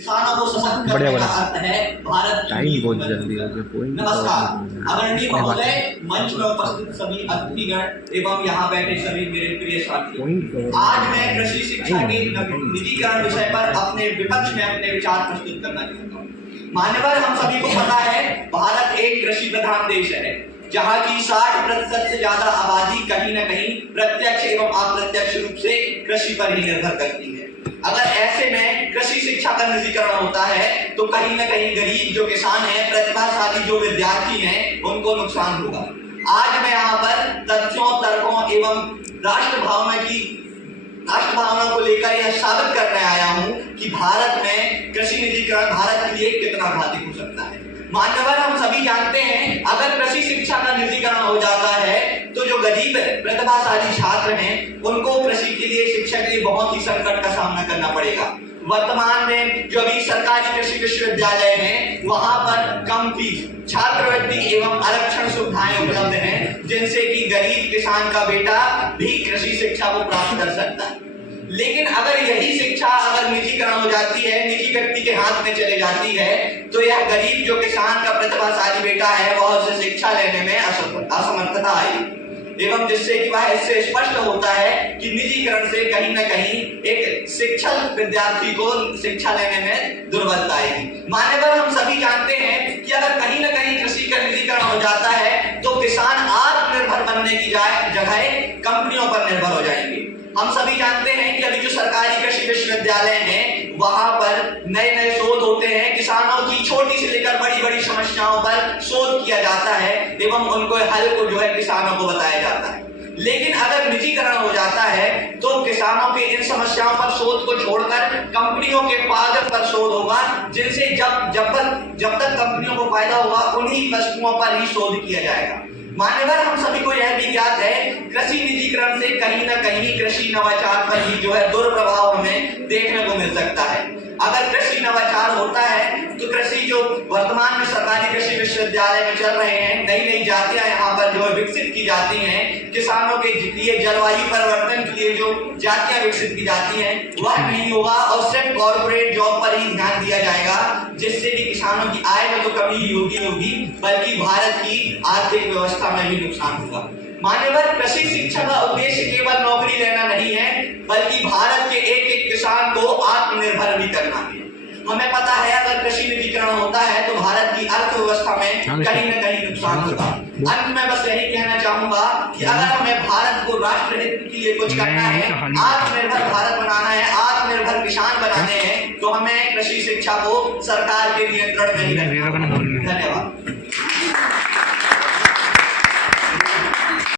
किसानों को सशक्त करने का अर्थ है भारत की टाइम बहुत जल्दी हो गया। कोई नमस्कार आदरणीय महोदय, मंच में उपस्थित सभी अतिथिगण एवं यहाँ बैठे सभी मेरे प्रिय साथी, आज मैं कृषि शिक्षा के निजीकरण विषय पर अपने विपक्ष में अपने विचार प्रस्तुत करना चाहता हूँ। मान्यवर, हम सभी को पता है भारत एक कृषि प्रधान देश है, जहाँ की 60% से ज्यादा आबादी कहीं न कहीं प्रत्यक्ष एवं अप्रत्यक्ष रूप से कृषि पर ही निर्भर करती है। अगर ऐसे में कृषि शिक्षा का निजीकरण होता है तो कहीं न कहीं गरीब जो किसान हैं, प्रतिभाशाली जो विद्यार्थी हैं, उनको नुकसान होगा। आज मैं यहाँ पर तथ्यों, तर्कों एवं राष्ट्र भावना को लेकर यह साबित करने आया हूँ कि भारत में कृषि निजीकरण भारत के लिए कितना घातक हो सकता है। मान्यवर, हम सभी जानते हैं अगर कृषि शिक्षा का निजीकरण हो जाता है तो जो गरीब प्रतिभाशाली छात्र हैं उनको कृषि के लिए शिक्षा के लिए बहुत ही संकट का सामना करना पड़ेगा। वर्तमान में जो भी सरकारी कृषि विश्वविद्यालय हैं वहां पर कम फीस, छात्रवृत्ति एवं आरक्षण सुविधाएं उपलब्ध हैं, जिनसे कि गरीब किसान का बेटा भी कृषि शिक्षा को प्राप्त कर सकता है। लेकिन अगर यही शिक्षा अगर निजीकरण हो जाती है, निजी व्यक्ति के हाथ में चले जाती है, तो यह गरीब जो किसान का प्रतिभाशाली बेटा है वह उसे शिक्षा लेने में असमर्थता आएगी एवं जिससे कि वह इससे स्पष्ट होता है कि निजीकरण से कहीं न कहीं एक शिक्षित विद्यार्थी को शिक्षा लेने में दुर्बलता आएगी। मान्यवर, हम सभी जानते हैं कि अगर कहीं न कहीं कृषि का निजीकरण हो जाता है तो किसान आत्मनिर्भर बनने की जगह कंपनियों पर निर्भर हो जाएंगे। हम सभी जानते हैं कि अभी जो सरकारी कृषि विश्वविद्यालय हैं वहां पर नए नए शोध होते हैं, किसानों की छोटी से लेकर बड़ी बड़ी समस्याओं पर शोध किया जाता है एवं उनको हल को जो है किसानों को बताया जाता है। लेकिन अगर निजीकरण हो जाता है तो किसानों के इन समस्याओं पर शोध को छोड़कर कंपनियों के फायदे पर शोध होगा, जिनसे जब तक कंपनियों को फायदा होगा उन्हीं वस्तुओं पर ही शोध किया जाएगा। मान्यवर, हम सभी को यह भी ज्ञात है कृषि निजीकरण से कहीं न कहीं कृषि नवाचार पर ही जो है दुष्प्रभाव हमें देखने को मिल सकता है। अगर कृषि नवाचार होता है तो कृषि जो वर्तमान में सरकारी कृषि विश्वविद्यालय में चल रहे हैं, नई नई जातियां यहाँ पर जो है विकसित की जाती हैं, किसानों के लिए जलवायु परिवर्तन के लिए जो जातियां विकसित की जाती हैं वह नहीं होगा और सिर्फ कॉर्पोरेट जॉब पर ही ध्यान दिया जाएगा, जिससे कि किसानों की आय में तो कमी ही होगी बल्कि भारत की आर्थिक व्यवस्था में भी नुकसान होगा। मान्यवर, कृषि शिक्षा का उद्देश्य केवल नौकरी लेना नहीं है बल्कि भारत के एक एक किसान को आत्मनिर्भर भी करना है। हमें पता है अगर कृषि निजीकरण होता है तो भारत की अर्थव्यवस्था में कहीं न कहीं नुकसान होगा। अंत में बस यही कहना चाहूंगा कि अगर हमें भारत को राष्ट्रहित के लिए कुछ करना है, आत्मनिर्भर भारत बनाना है, आत्मनिर्भर किसान बनाने हैं, तो हमें कृषि शिक्षा को सरकार के नियंत्रण में ही रखना है। धन्यवाद।